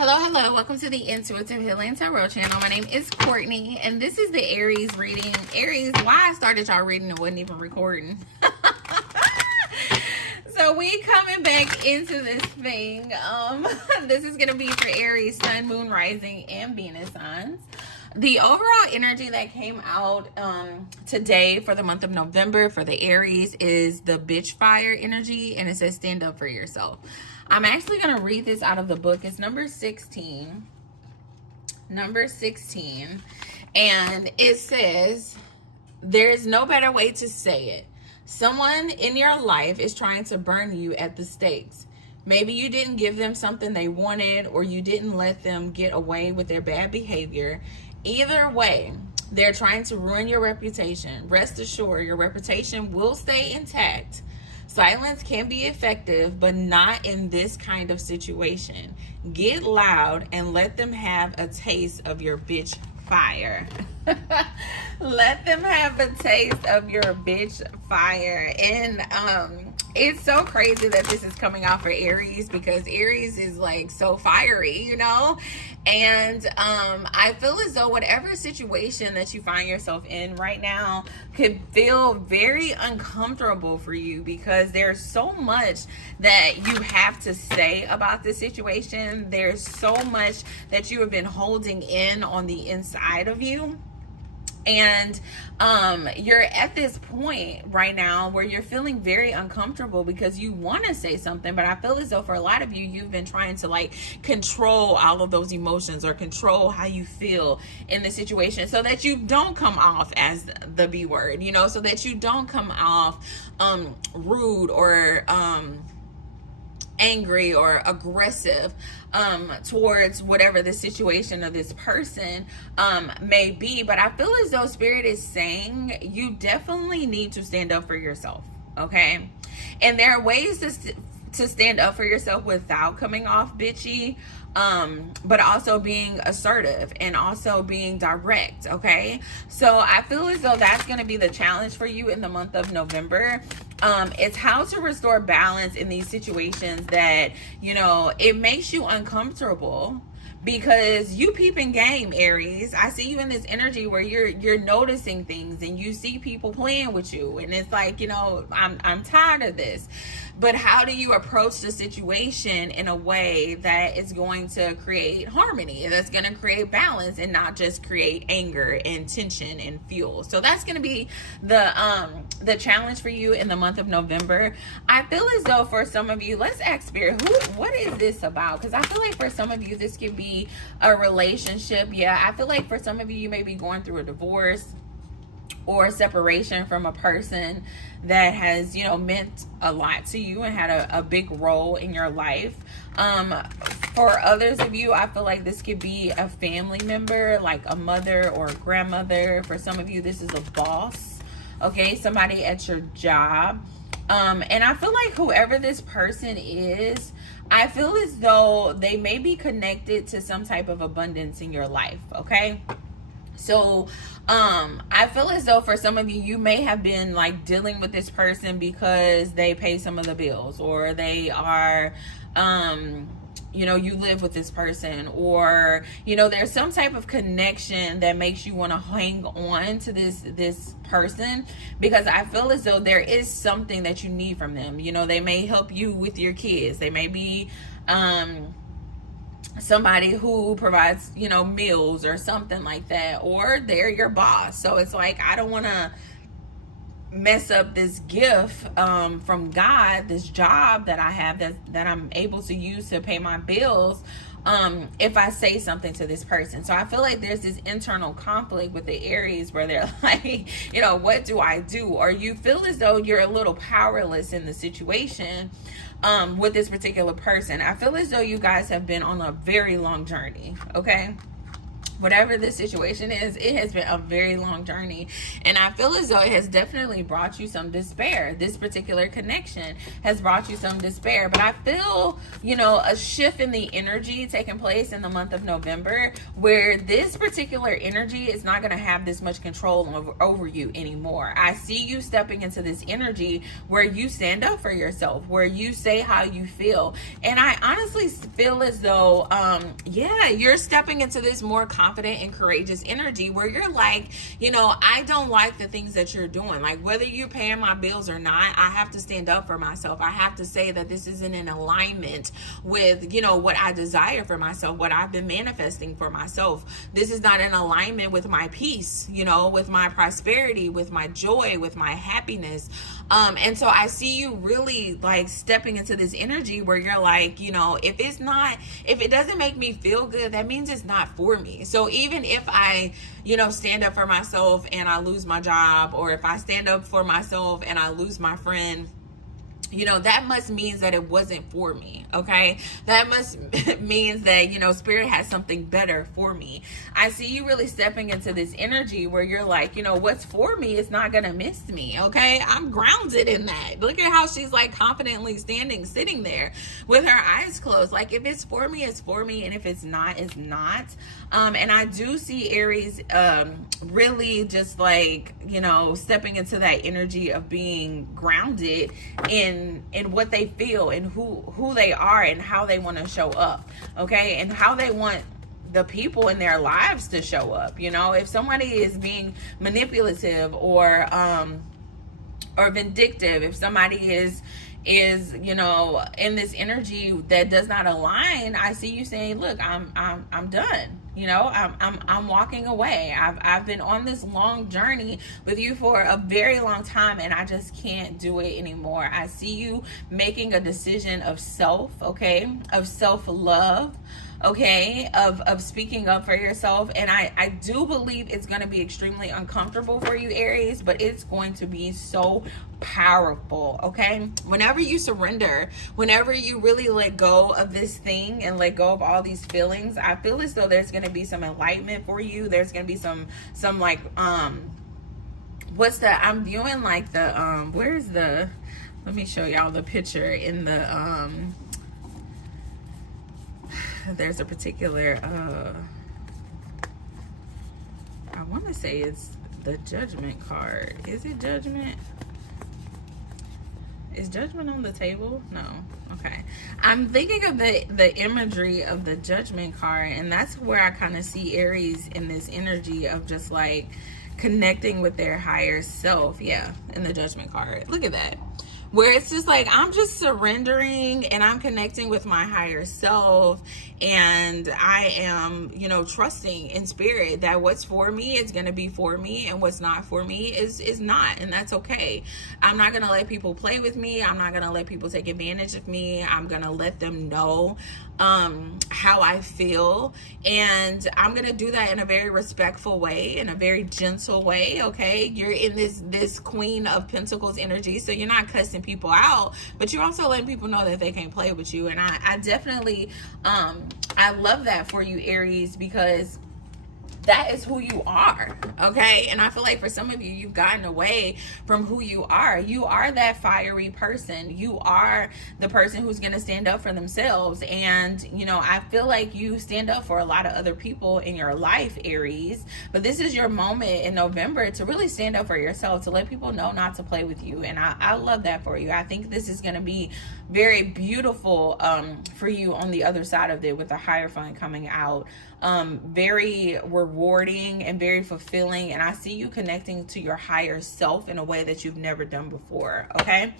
Hello. Welcome to the Intuitive Healing Tarot channel. My name is Courtney, and this is the Aries reading. Aries, why I started y'all reading and wasn't even recording. So we coming back into this thing. This is going to be for Aries, Sun, Moon, Rising, and Venus signs. The overall energy that came out today for the month of November for the Aries is the bitch fire energy, and it says stand up for yourself. I'm actually going to read this out of the book. It's number 16. Number 16. And it says, there is no better way to say it. Someone in your life is trying to burn you at the stakes. Maybe you didn't give them something they wanted, or you didn't let them get away with their bad behavior. Either way, they're trying to ruin your reputation. Rest assured, your reputation will stay intact. Silence can be effective, but not in this kind of situation. Get loud and let them have a taste of your bitch fire. Let them have a taste of your bitch fire. And it's so crazy that this is coming out for Aries, because Aries is like so fiery, you know? And I feel as though whatever situation that you find yourself in right now could feel very uncomfortable for you, because there's so much that you have to say about this situation. There's so much that you have been holding in on the inside of you. And you're at this point right now where you're feeling very uncomfortable because you want to say something, but I feel as though for a lot of you, you've been trying to like control all of those emotions or control how you feel in the situation so that you don't come off as the B word, you know, so that you don't come off rude or angry or aggressive towards whatever the situation of this person may be. But I feel as though Spirit is saying you definitely need to stand up for yourself, okay? And there are ways to stand up for yourself without coming off bitchy, but also being assertive and also being direct, okay? So I feel as though that's going to be the challenge for you in the month of November. It's how to restore balance in these situations that, you know, it makes you uncomfortable. Because you peeping game, Aries. I see you in this energy where you're noticing things and you see people playing with you, and it's like, you know, I'm tired of this. But how do you approach the situation in a way that is going to create harmony, that's going to create balance, and not just create anger and tension and fuel? So that's going to be the challenge for you in the month of November. I feel as though for some of you, let's ask Spirit, what is this about? Because I feel like for some of you, this could be a relationship. Yeah, I feel like for some of you, you may be going through a divorce or a separation from a person that has, you know, meant a lot to you and had a big role in your life. For others of you, I feel like this could be a family member, like a mother or a grandmother. For some of you, this is a boss, okay? Somebody at your job. And I feel like whoever this person is, I feel as though they may be connected to some type of abundance in your life, okay? So I feel as though for some of you, you may have been like dealing with this person because they pay some of the bills, or they are you know, you live with this person, or, you know, there's some type of connection that makes you want to hang on to this person, because I feel as though there is something that you need from them. You know, they may help you with your kids. They may be somebody who provides, you know, meals or something like that, or they're your boss. So it's like, I don't want to mess up this gift from God, this job that I have that I'm able to use to pay my bills, if I say something to this person. So I feel like there's this internal conflict with the Aries where they're like, you know, what do I do? Or you feel as though you're a little powerless in the situation with this particular person. I feel as though you guys have been on a very long journey, okay? whatever this situation is, it has been a very long journey, and I feel as though it has definitely brought you some despair. This particular connection has brought you some despair, but I feel, you know, a shift in the energy taking place in the month of November, where this particular energy is not going to have this much control over you anymore. I see you stepping into this energy where you stand up for yourself, where you say how you feel, and I honestly feel as though yeah, you're stepping into this more confident and courageous energy where you're like, you know, I don't like the things that you're doing. Like, whether you're paying my bills or not, I have to stand up for myself. I have to say that this isn't in alignment with, you know, what I desire for myself, what I've been manifesting for myself. This is not in alignment with my peace, you know, with my prosperity, with my joy, with my happiness. And so I see you really like stepping into this energy where you're like, you know, if it doesn't make me feel good, that means it's not for me. So even if I, you know, stand up for myself and I lose my job, or if I stand up for myself and I lose my friend, you know, that must means that it wasn't for me. Okay. That must means that, you know, spirit has something better for me. I see you really stepping into this energy where you're like, you know, what's for me is not going to miss me. Okay. I'm grounded in that. Look at how she's like confidently sitting there with her eyes closed. Like, if it's for me, it's for me. And if it's not, it's not. And I do see Aries, really just like, you know, stepping into that energy of being grounded in what they feel and who they are and how they want to show up, okay, and how they want the people in their lives to show up. You know, if somebody is being manipulative or vindictive, if somebody is you know, in this energy that does not align, I see you saying, look, I'm done. You know, I'm walking away. I've been on this long journey with you for a very long time, and I just can't do it anymore. I see you making a decision of self, okay, of self-love, okay, of speaking up for yourself. And I do believe it's going to be extremely uncomfortable for you, Aries, but it's going to be so powerful, okay? Whenever you surrender, whenever you really let go of this thing and let go of all these feelings, I feel as though there's going to be some enlightenment for you. There's going to be some like what's the, I'm viewing like the where's the, let me show y'all the picture in the there's a particular I want to say it's the Judgment card. Is it Judgment? Is Judgment on the table? No. Okay. I'm thinking of the imagery of the Judgment card, and that's where I kind of see Aries in this energy of just like connecting with their higher self. Yeah, in the Judgment card. Look at that. Where it's just like, I'm just surrendering and I'm connecting with my higher self, and I am, you know, trusting in spirit that what's for me is going to be for me, and what's not for me is not, and that's okay. I'm not going to let people play with me. I'm not going to let people take advantage of me. I'm going to let them know how I feel, and I'm going to do that in a very respectful way, in a very gentle way, okay? You're in this Queen of Pentacles energy, so you're not cussing people out, but you're also letting people know that they can't play with you. And I definitely I love that for you, Aries, because that is who you are, okay? And I feel like for some of you, you've gotten away from who you are. You are that fiery person. You are the person who's going to stand up for themselves. And, you know, I feel like you stand up for a lot of other people in your life, Aries. But this is your moment in November to really stand up for yourself, to let people know not to play with you. And I love that for you. I think this is going to be very beautiful for you on the other side of it, with the Hierophant coming out. Very rewarding and very fulfilling, and I see you connecting to your higher self in a way that you've never done before, okay?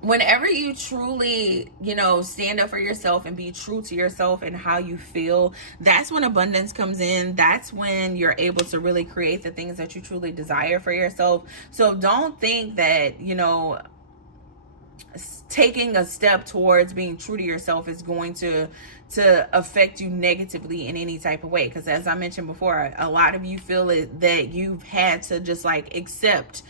Whenever you truly, you know, stand up for yourself and be true to yourself and how you feel, that's when abundance comes in. That's when you're able to really create the things that you truly desire for yourself. So don't think that, you know, taking a step towards being true to yourself is going to affect you negatively in any type of way. Because as I mentioned before, a lot of you feel that you've had to just like accept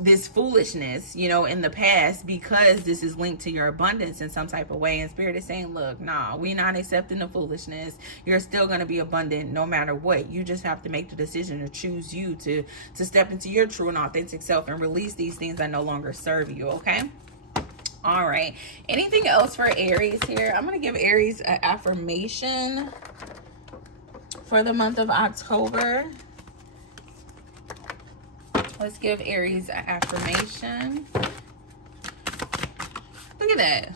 this foolishness, you know, in the past, because this is linked to your abundance in some type of way. And Spirit is saying, look, nah, we're not accepting the foolishness. You're still going to be abundant no matter what. You just have to make the decision to choose you, to step into your true and authentic self and release these things that no longer serve you. Okay. All right. Anything else for Aries here? I'm going to give Aries an affirmation for the month of October. Let's give Aries an affirmation. Look at that.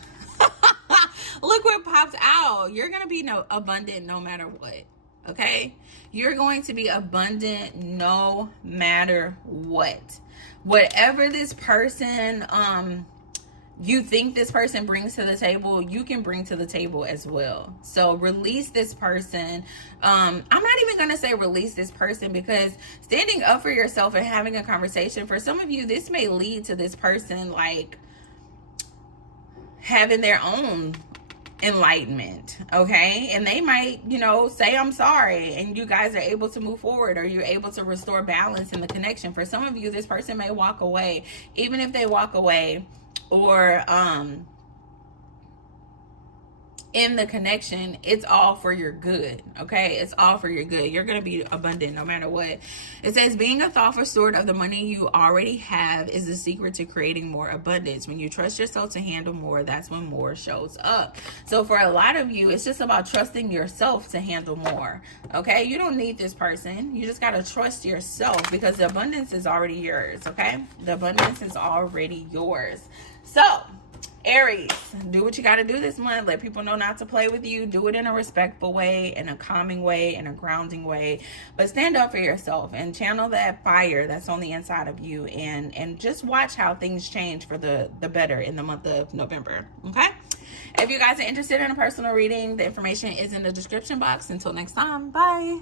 Look what pops out. You're going to be abundant no matter what. Okay? You're going to be abundant no matter what. Whatever this person, you think this person brings to the table, you can bring to the table as well. So release this person. I'm not even going to say release this person, because standing up for yourself and having a conversation, for some of you, this may lead to this person like having their own enlightenment. Okay. And they might, you know, say, I'm sorry. And you guys are able to move forward, or you're able to restore balance in the connection. For some of you, this person may walk away. Even if they walk away, or in the connection, it's all for your good. Okay, it's all for your good. You're going to be abundant no matter what. It says, being a thoughtful steward of the money you already have is the secret to creating more abundance. When you trust yourself to handle more, that's when more shows up. So for a lot of you, it's just about trusting yourself to handle more. Okay, you don't need this person. You just got to trust yourself, because the abundance is already yours. Okay, the abundance is already yours. So Aries, do what you got to do this month. Let people know not to play with you. Do it in a respectful way, in a calming way, in a grounding way. But stand up for yourself and channel that fire that's on the inside of you. And just watch how things change for the better in the month of November. Okay? If you guys are interested in a personal reading, the information is in the description box. Until next time, bye.